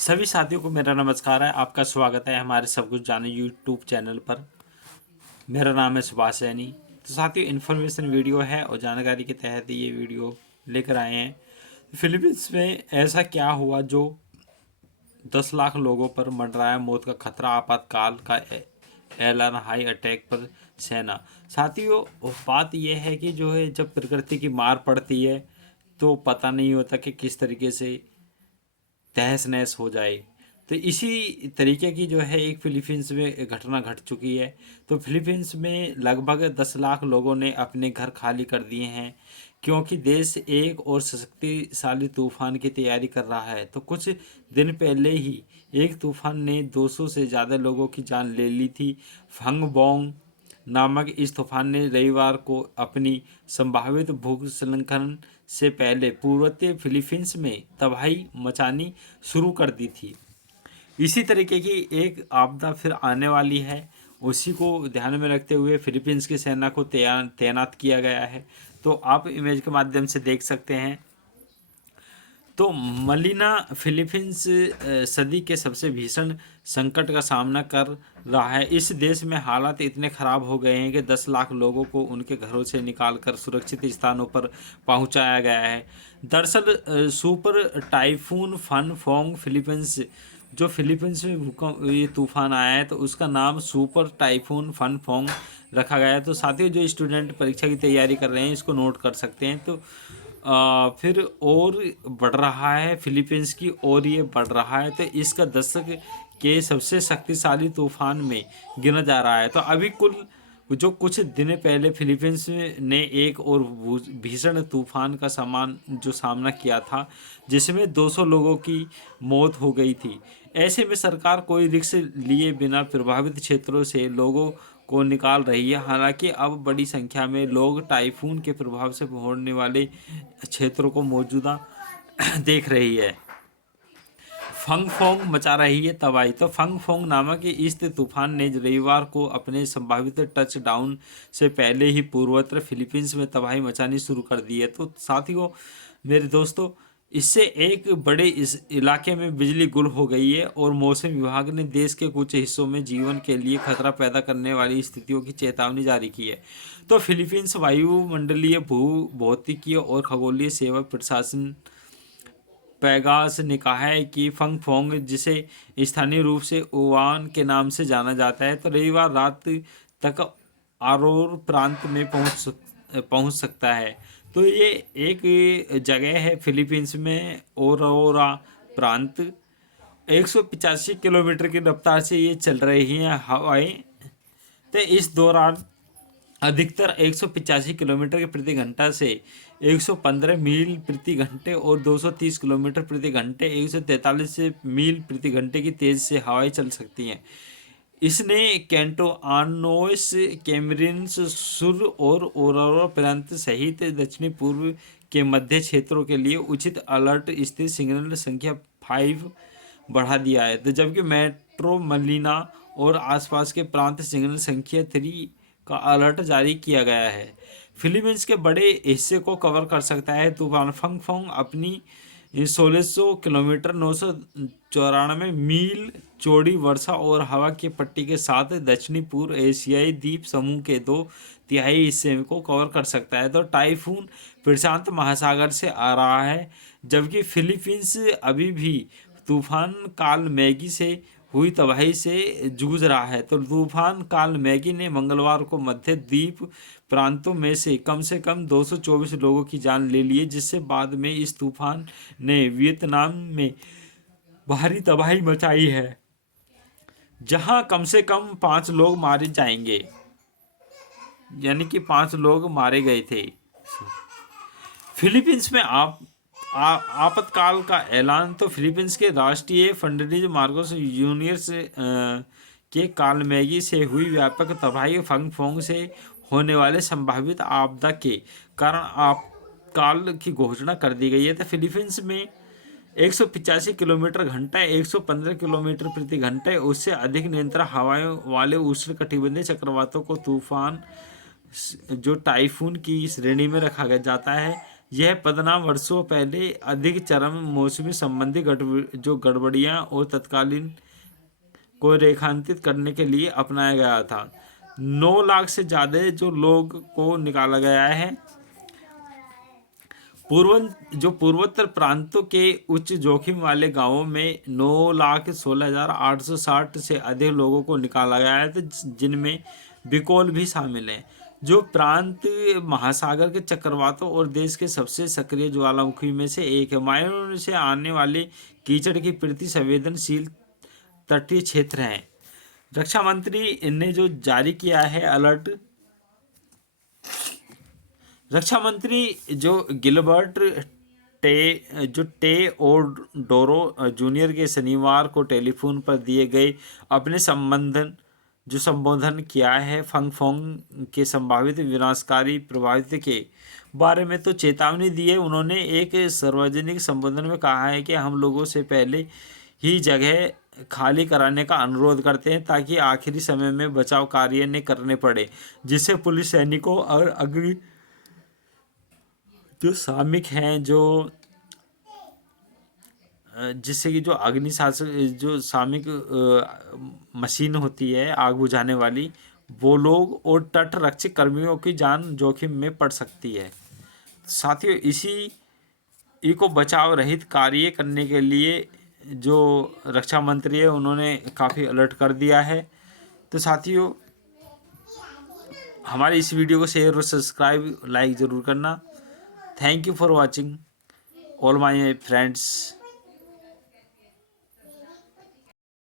सभी साथियों को मेरा नमस्कार है। आपका स्वागत है हमारे सब कुछ जाने यूट्यूब चैनल पर। मेरा नाम है सुभाष सैनी। तो साथियों, इन्फॉर्मेशन वीडियो है और जानकारी के तहत ये वीडियो लेकर आए हैं। फिलीपींस में ऐसा क्या हुआ जो 10 लाख लोगों पर मंडराया मौत का खतरा, आपातकाल का ऐलान, हाई अटैक पर सेना। साथियों, बात यह है कि जो है जब प्रकृति की मार पड़ती है तो पता नहीं होता कि किस तरीके से तहस नहस हो जाए। तो इसी तरीके की जो है एक फिलीपींस में एक घटना घट चुकी है। तो फिलीपींस में लगभग 10 लाख लोगों ने अपने घर खाली कर दिए हैं, क्योंकि देश एक और शक्तिशाली तूफान की तैयारी कर रहा है। तो कुछ दिन पहले ही एक तूफान ने 200 से ज़्यादा लोगों की जान ले ली थी। फंगबोंग नामक इस तूफान ने रविवार को अपनी संभावित भूस्खलन से पहले पूर्वोत्तर फिलीपींस में तबाही मचानी शुरू कर दी थी। इसी तरीके की एक आपदा फिर आने वाली है, उसी को ध्यान में रखते हुए फिलीपींस की सेना को तैनात किया गया है। तो आप इमेज के माध्यम से देख सकते हैं। तो मलिना फिलीपींस सदी के सबसे भीषण संकट का सामना कर रहा है। इस देश में हालात इतने ख़राब हो गए हैं कि 10 लाख लोगों को उनके घरों से निकालकर सुरक्षित स्थानों पर पहुंचाया गया है। दरअसल super typhoon Fung Wong Philippines, जो फिलीपींस में भूकंप ये तूफान आया है, तो उसका नाम सुपर टाइफून फन फोंग रखा गया है। तो साथियों, जो स्टूडेंट परीक्षा की तैयारी कर रहे हैं इसको नोट कर सकते हैं। तो फिर और बढ़ रहा है फिलीपींस की और ये बढ़ रहा है, तो इसका दशक के सबसे शक्तिशाली तूफान में गिना जा रहा है। तो अभी कुल जो कुछ दिन पहले फिलीपींस ने एक और भीषण तूफान का सामना किया था, जिसमें 200 लोगों की मौत हो गई थी। ऐसे में सरकार कोई रिस्क लिए बिना प्रभावित क्षेत्रों से लोगों को निकाल रही है। हालांकि अब बड़ी संख्या में लोग टाइफून के प्रभाव से होने वाले क्षेत्रों को मौजूदा देख रही है। फंगफोंग मचा रही है तबाही। तो फंगफोंग नामक इस तूफान ने रविवार को अपने संभावित टच डाउन से पहले ही पूर्वोत्तर फिलीपींस में तबाही मचानी शुरू कर दी है। तो साथियों, मेरे दोस्तों, इससे एक बड़े इस इलाके में बिजली गुल हो गई है और मौसम विभाग ने देश के कुछ हिस्सों में जीवन के लिए खतरा पैदा करने वाली स्थितियों की चेतावनी जारी की है। तो फिलीपींस वायुमंडलीय भौतिकीय और खगोलीय सेवा प्रशासन पैगास ने कहा है कि फंगफोंग, जिसे स्थानीय रूप से ओवान के नाम से जाना जाता है, तो रविवार रात तक आरोर प्रांत में पहुंच सकता है। तो ये एक जगह है फिलीपींस में, ओरोरा प्रांत। 185 किलोमीटर की रफ्तार से ये चल रही हैं हवाएं। तो इस दौरान अधिकतर 185 किलोमीटर के प्रति घंटा से 115 मील प्रति घंटे और 230 किलोमीटर प्रति घंटे 143 मील प्रति घंटे की तेज से हवाएं चल सकती हैं। इसने कैंटो आनोस, कैमरिन्स, सुर और ओरोरा प्रांत सहित दक्षिणी पूर्व के मध्य क्षेत्रों के लिए उचित अलर्ट स्थित सिग्नल संख्या 5 बढ़ा दिया है। तो जबकि मेट्रो मलिना और आसपास के प्रांत सिग्नल संख्या 3 का अलर्ट जारी किया गया है। फिलीपींस के बड़े हिस्से को कवर कर सकता है तूफान फंगफोंग। अपनी 1600 किलोमीटर 994 मील चौड़ी वर्षा और हवा की पट्टी के साथ दक्षिणी पूर्व एशियाई द्वीप समूह के 2/3 हिस्से को कवर कर सकता है। तो टाइफून प्रशांत महासागर से आ रहा है, जबकि फिलीपींस अभी भी तूफान काल मैगी से हुई तबाही से जूझ रहा है। तो तूफान काल मैगी ने मंगलवार को मध्य द्वीप प्रांतों में से कम 224 लोगों की जान ले ली, जिससे बाद में इस तूफान ने वियतनाम में भारी तबाही मचाई है, जहां कम से कम 5 लोग मारे जाएंगे, यानी कि 5 लोग मारे गए थे। फिलीपींस में आपातकाल का ऐलान। तो फिलीपींस के राष्ट्रीय फंडरीज मार्कोस जूनियर्स के कालमैगी से हुई व्यापक तबाही, फंगफोंग से होने वाले संभावित आपदा के कारण आपातकाल की घोषणा कर दी गई है। तो फिलीपींस में 185 किलोमीटर घंटा 115 किलोमीटर प्रति घंटे उससे अधिक निरंतर हवाएं वाले उष्णकटिबंधीय चक्रवातों को तूफान, जो टाइफून की श्रेणी में रखा जाता है, यह पदनाम वर्षों पहले अधिक चरम मौसमी संबंधी गड़बड़ियां और तत्कालीन को रेखांकित करने के लिए अपनाया गया था। 9 लाख से ज्यादा जो लोग को निकाला गया है। पूर्वोत्तर प्रांतों के उच्च जोखिम वाले गांवों में 9,16,860 से अधिक लोगों को निकाला गया है, तो जिनमें बिकोल भी शामिल है। जो प्रांत महासागर के चक्रवातों और देश के सबसे सक्रिय ज्वालामुखी में से एक है। वायुमंडल से आने वाले कीचड़ के प्रति संवेदनशील तटीय क्षेत्र हैं। रक्षा मंत्री ने जो जारी किया है अलर्ट। रक्षा मंत्री जो गिलबर्ट टे ओडोरो जूनियर के शनिवार को टेलीफोन पर दिए गए अपने संबोधन किया है फंगफोंग के संभावित विनाशकारी प्रभावित के बारे में तो चेतावनी दी है। उन्होंने एक सार्वजनिक संबोधन में कहा है कि हम लोगों से पहले ही जगह खाली कराने का अनुरोध करते हैं ताकि आखिरी समय में बचाव कार्य न करने पड़े, जिससे पुलिस सैनिकों और अग्नि जो सामयिक हैं जिससे कि जो अग्निशामक जो सामयिक मशीन होती है आग बुझाने वाली, वो लोग और तट रक्षक कर्मियों की जान जोखिम में पड़ सकती है। साथियों, इसी को बचाव रहित कार्य करने के लिए जो रक्षा मंत्री है उन्होंने काफ़ी अलर्ट कर दिया है। तो साथियों, हमारे इस वीडियो को शेयर और सब्सक्राइब लाइक ज़रूर करना। Thank you for watching all my friends.